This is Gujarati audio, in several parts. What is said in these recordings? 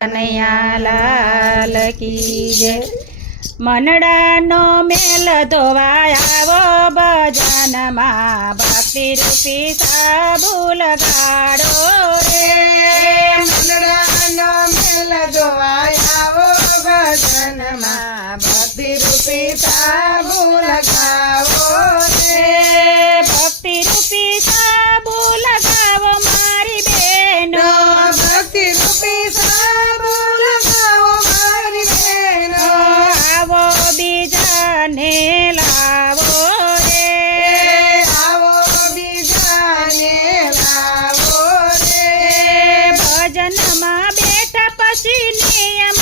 કનૈયા લાલ કી જય. મનડાનો મેલ ધોવાયાવો ભજનમાં ભક્તિ રૂપી સાબુ લગાડો રે. ભજનમાં બેઠા પછી નિયમ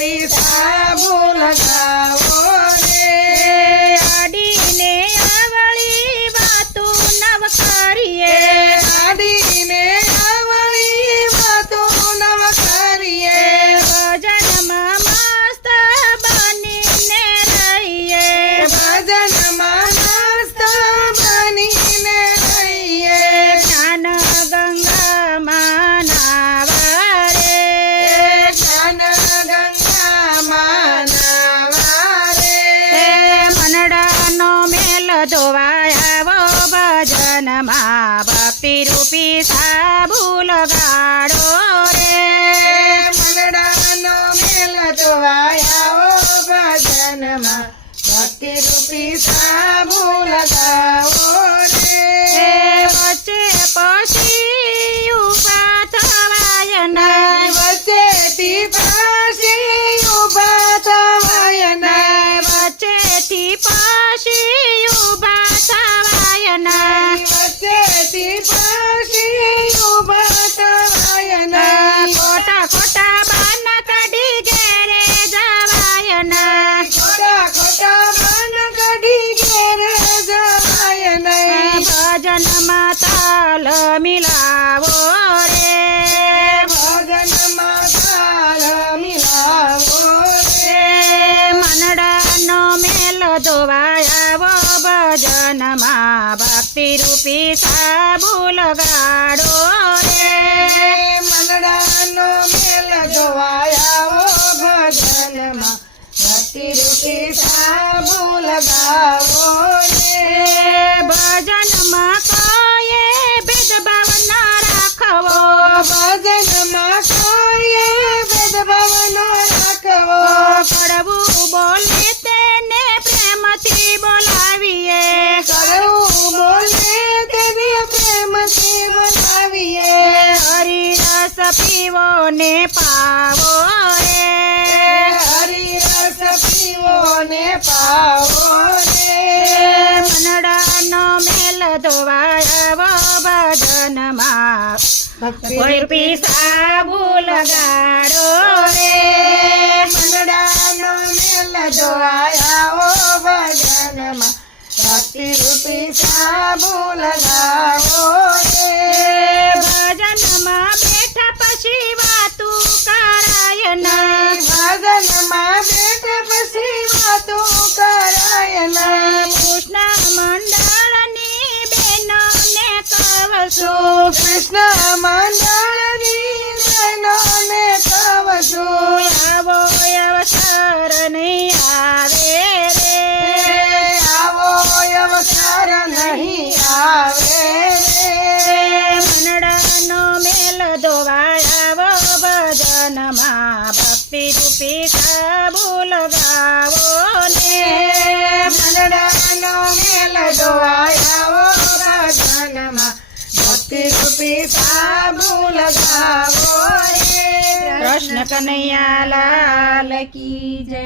ભક્તિ રૂપી લગાડો રે. મંગળાનો મેલ જોવાયાવો ભજનમાં. ભક્તિ રૂપી સાબુ લગાવો રે. રૂપી સાબુ લગાડો રે. મંડળાનો મેલ જોવાયા ભજનમાં. ભક્તિ રૂપી સાબુ લગાવો રે. ને પાવો રે હરી રસ પીવો ને પાવો રે મનડાનો મેલ ધોવાયાવો ભજનમાં કોઈ ભૂલ ગાડો રે. મનડાનો મેલ જોવાયાવો ભજનમાં ભક્તિ રૂપી સાબુ લગાવો રે. ભજનમાં બેઠા પછી વાતું કરાય ના ભજનમાં બેઠા પછી વાતો કરાય નહીં કૃષ્ણ મંડળની બેનો ને કહું કૃષ્ણ ભક્તિ રૂપી સાબુ લગાવો ને મંડળાનો મેલ જોવાયાવો ભજનમાં ભક્તિ રૂપી સાબુ લગાવો રે કૃષ્ણ કનૈયા લાલ કી જય.